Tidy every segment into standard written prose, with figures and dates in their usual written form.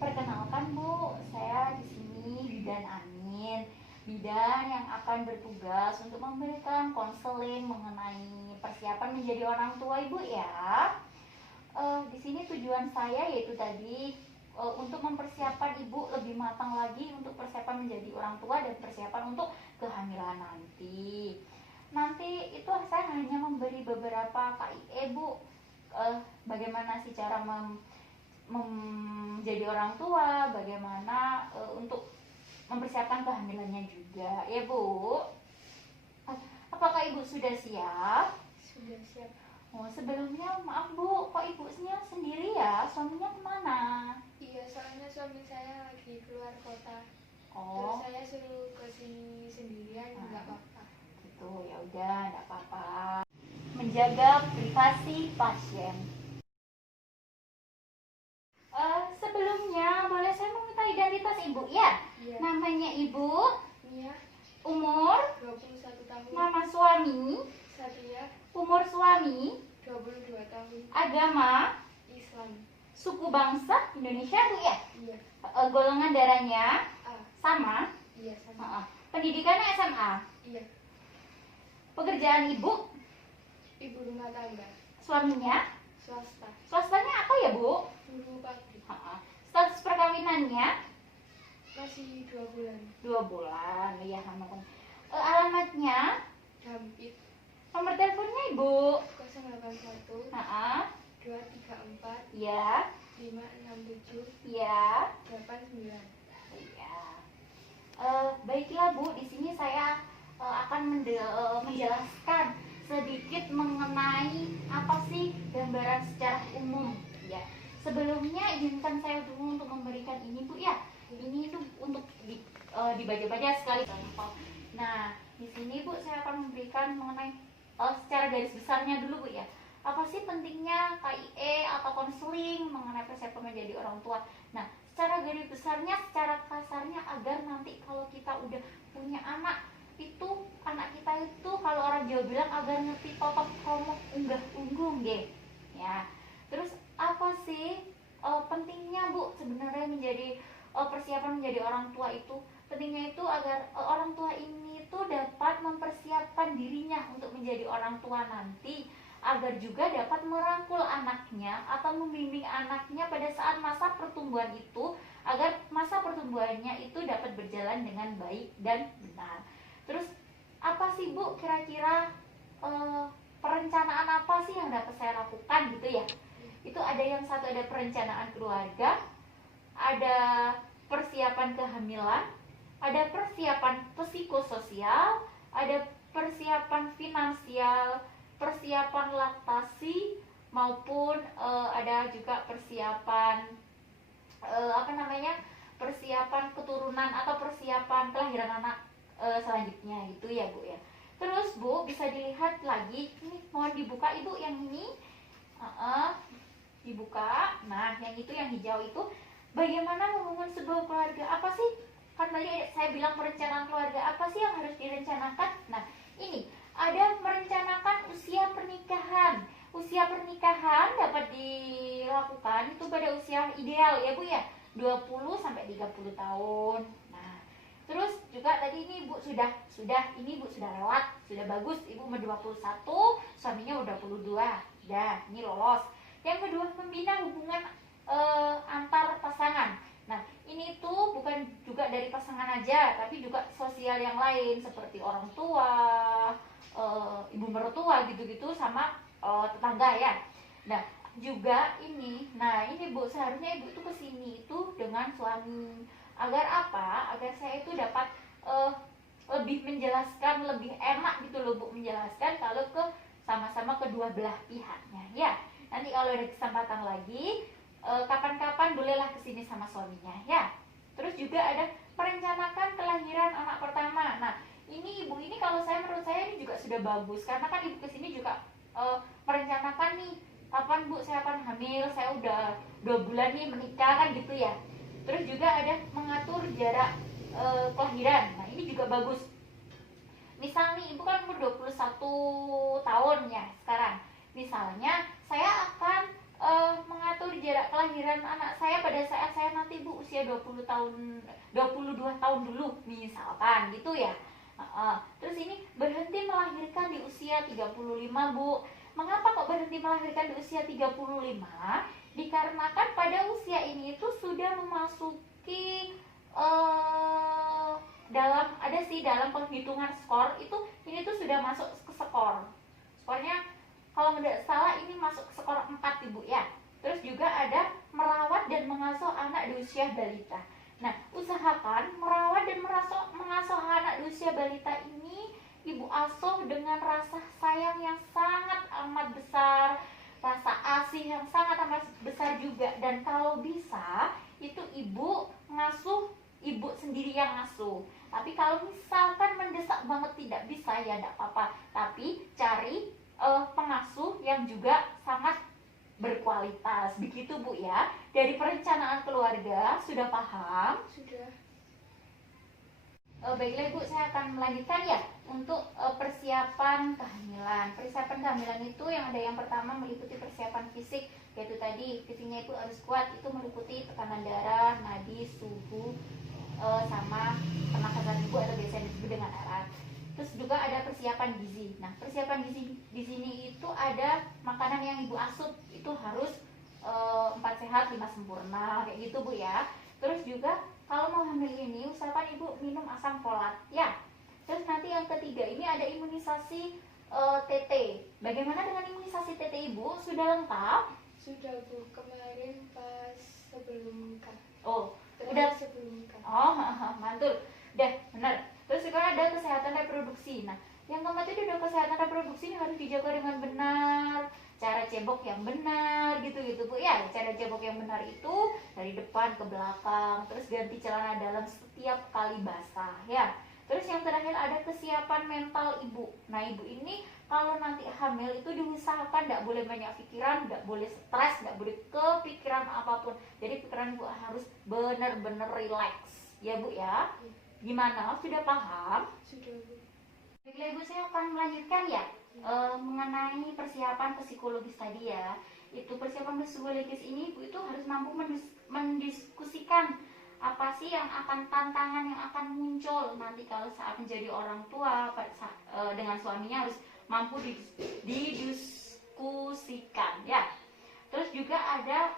Perkenalkan Bu, saya di sini Bidan Amin, bidan yang akan bertugas untuk memberikan konseling mengenai persiapan menjadi orang tua Ibu ya. Di sini tujuan saya yaitu tadi untuk mempersiapkan Ibu lebih matang lagi untuk persiapan menjadi orang tua dan persiapan untuk kehamilan nanti. Nanti itu saya hanya memberi beberapa KIE Bu, bagaimana sih cara menjadi orang tua, bagaimana untuk mempersiapkan kehamilannya juga, ya Bu. Apakah Ibu sudah siap? Sudah siap. Oh, sebelumnya maaf Bu, kok Ibunya sendiri ya? Suaminya kemana? Iya, soalnya suami saya lagi keluar kota. Oh, Terus saya suruh ke sini sendirian, nggak apa-apa. gitu ya udah, nggak apa-apa. Menjaga privasi pasien. Sebelumnya boleh saya meminta identitas Ibu ya? Iya. Namanya Ibu, Mia, umur, 21 tahun. nama suami, Satria, umur suami, 22 tahun. agama, Islam. suku bangsa Indonesia Bu ya? Iya. Golongan darahnya A. sama. Iya, sama. Pendidikannya SMA. Iya. Pekerjaan Ibu, Ibu rumah tangga. suaminya, Swasta. swastanya apa ya Bu? Guru pabrik. Status perkawinannya Masih 2 bulan. 2 bulan. Ya, aman. Alamatnya, Dampit. nomor teleponnya Ibu. 081 234 Ya, 567 ya. 89. Iya. Baiklah Bu, di sini saya akan menjelaskan sedikit mengenai apa sih gambaran secara umum ya. Sebelumnya izinkan saya dulu untuk memberikan ini Bu ya. Ini itu untuk dibaca-baca sekali. Nah, di sini Bu saya akan memberikan mengenai secara garis besarnya dulu Bu ya. Apa sih pentingnya KIE atau konseling mengenai persiapan menjadi orang tua? Nah, secara garis besarnya, secara kasarnya agar nanti kalau kita udah punya anak itu, anak kita itu kalau orang Jawa bilang agar ngerti totok kromo unggah unggung nggih. Ya. Terus apa sih pentingnya Bu sebenarnya menjadi persiapan menjadi orang tua itu? Pentingnya itu agar orang tua ini tuh dapat mempersiapkan dirinya untuk menjadi orang tua nanti, agar juga dapat merangkul anaknya atau membimbing anaknya pada saat masa pertumbuhan itu, agar masa pertumbuhannya itu dapat berjalan dengan baik dan benar. Terus apa sih Bu kira-kira perencanaan apa sih yang dapat saya lakukan gitu ya? Itu ada yang satu, ada perencanaan keluarga, ada persiapan kehamilan, ada persiapan psikososial, ada persiapan finansial, persiapan laktasi, maupun ada juga persiapan persiapan keturunan atau persiapan kelahiran anak selanjutnya gitu ya Bu ya. Terus Bu bisa dilihat lagi, ini mohon dibuka Ibu yang ini, dibuka. Nah yang itu, yang hijau itu bagaimana membangun sebuah keluarga. Apa sih, kan tadi saya bilang perencanaan keluarga, apa sih yang harus direncanakan? Nah ini ada merencanakan usia pernikahan. Usia pernikahan dapat dilakukan itu pada usia ideal ya Bu ya, 20 sampai 30 tahun. Nah, terus juga tadi ini Ibu sudah ini Ibu sudah lewat, sudah bagus. Ibu umur 21, suaminya udah 22. Dah, ini lolos. Yang kedua, membina hubungan antar pasangan. Nah, ini tuh bukan juga dari pasangan aja, tapi juga sosial yang lain seperti orang tua, ibu mertua gitu-gitu, sama tetangga ya. Nah, juga ini, nah ini Bu, seharusnya Ibu itu kesini itu dengan suami. Agar apa? Agar saya itu dapat lebih menjelaskan, lebih enak gitu loh Bu menjelaskan kalau ke sama-sama kedua belah pihaknya ya. Nanti kalau ada kesempatan lagi, kapan-kapan bolehlah kesini sama suaminya ya. Terus juga ada merencanakan kelahiran anak pertama. Nah ini Ibu ini kalau saya, menurut saya ini juga sudah bagus, karena kan Ibu kesini juga merencanakan nih kapan Bu saya akan hamil, saya udah 2 bulan nih menikah kan gitu ya. Terus juga ada mengatur jarak kelahiran. Nah ini juga bagus. Misal nih Ibu kan umur 21 tahun ya sekarang. Misalnya saya akan mengatur jarak kelahiran anak saya pada saat saya nanti Bu usia 20 tahun 22 tahun dulu misalkan gitu ya. Terus ini berhenti melahirkan di usia 35 Bu. Mengapa kok berhenti melahirkan di usia 35? Dikarenakan pada usia ini itu sudah memasuki dalam penghitungan skor itu, ini tuh sudah masuk ke skor. Skornya kalau tidak salah ini masuk ke skor 4 Ibu ya. Terus juga ada merawat dan mengasuh anak di usia balita. Nah, usahakan merawat dan mengasuh anak di usia balita ini Ibu asuh dengan rasa sayang yang sangat amat besar, rasa asih yang sangat amat besar juga. Dan kalau bisa itu Ibu ngasuh, Ibu sendiri yang ngasuh. Tapi kalau misalkan mendesak banget tidak bisa ya tidak apa-apa. Tapi cari pengasuh yang juga sangat berkualitas. Begitu Bu ya. Dari perencanaan keluarga sudah paham? Sudah. Baiklah Ibu, saya akan melanjutkan ya untuk persiapan kehamilan. Persiapan kehamilan itu yang ada yang pertama meliputi persiapan fisik, yaitu tadi fisiknya Ibu harus kuat. Itu meliputi tekanan darah, nadi, suhu, sama pernafasan Ibu atau biasa disebut dengan darah. Terus juga ada persiapan gizi. Nah, persiapan gizi di sini itu ada makanan yang Ibu asup itu harus 4 sehat 5 sempurna kayak gitu Bu ya. Terus juga kalau mau hamil ini usahakan Ibu minum asam folat ya. Terus nanti yang ketiga ini ada imunisasi TT. Bagaimana dengan imunisasi TT Ibu? Sudah lengkap? Sudah Bu, kemarin pas sebelum nikah. Oh, Terakhir udah sebelum nikah. Oh, mantul. Udah, benar. Terus juga ada kesehatan reproduksi. Nah, yang keempat itu udah kesehatan reproduksi ini harus dijaga dengan benar. Cara cebok yang benar gitu-gitu Bu ya. Cara cebok yang benar itu dari depan ke belakang. Terus ganti celana dalam setiap kali basah ya. Terus yang terakhir ada kesiapan mental Ibu. Nah, Ibu ini kalau nanti hamil itu diusahakan tidak boleh banyak pikiran, tidak boleh stres, tidak boleh kepikiran apapun. Jadi pikiran Ibu harus benar-benar rileks ya Bu ya. Gimana? Sudah paham? Sudah Bu. Baiklah Ibu, saya akan melanjutkan ya mengenai persiapan psikologis tadi ya. Itu persiapan psikologis ini Ibu itu harus mampu mendiskusikan apa sih yang akan tantangan yang akan muncul nanti kalau saat menjadi orang tua dengan suaminya, harus mampu didiskusikan ya. Terus juga ada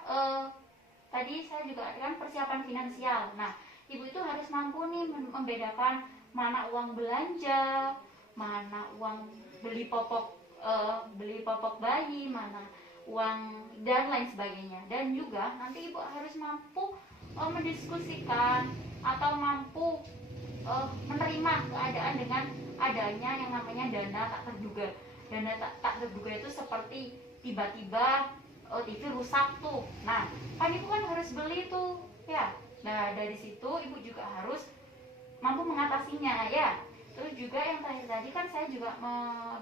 tadi saya juga ada kan persiapan finansial. Nah, Ibu itu harus mampu nih membedakan mana uang belanja, mana uang beli popok bayi, mana uang dan lain sebagainya. Dan juga nanti Ibu harus mampu mendiskusikan atau mampu menerima keadaan dengan adanya yang namanya dana tak terduga. Dana tak terduga itu seperti tiba-tiba TV rusak tuh. Nah, kan Ibu kan harus beli tuh ya. Nah, dari situ Ibu juga harus mampu mengatasinya ya. Terus juga yang tadi kan saya juga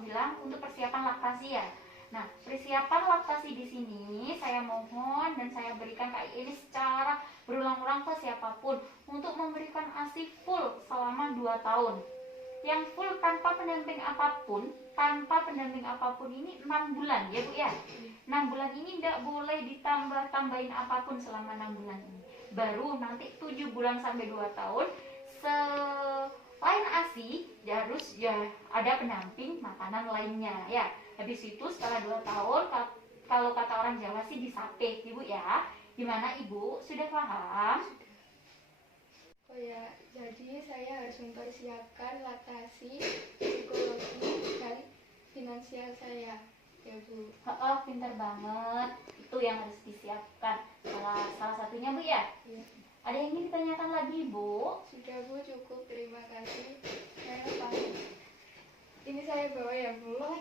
bilang untuk persiapan laktasi ya. Nah, persiapan laktasi di sini saya mohon dan saya berikan kayak ini secara berulang-ulang ke siapapun untuk memberikan ASI full selama 2 tahun. Yang full tanpa pendamping apapun ini 6 bulan ya Bu ya. 6 bulan ini tidak boleh ditambah-tambahin apapun selama 6 bulan ini. Baru nanti 7 bulan sampai 2 tahun selain ASI harus ya ada pendamping makanan lainnya ya. Habis itu setelah 2 tahun kalau kata orang Jawa sih disate Ibu ya. Gimana Ibu? Sudah paham? Oh ya, jadi saya harus mempersiapkan laktasi, psikologi, dan finansial saya ya Bu. Pintar banget. Itu yang harus disiapkan. Salah satunya Bu ya. Ya. Ada yang ingin ditanyakan lagi Bu? Sudah Bu, cukup, terima kasih. Saya paham. Ini saya bawa ya Bu. Oh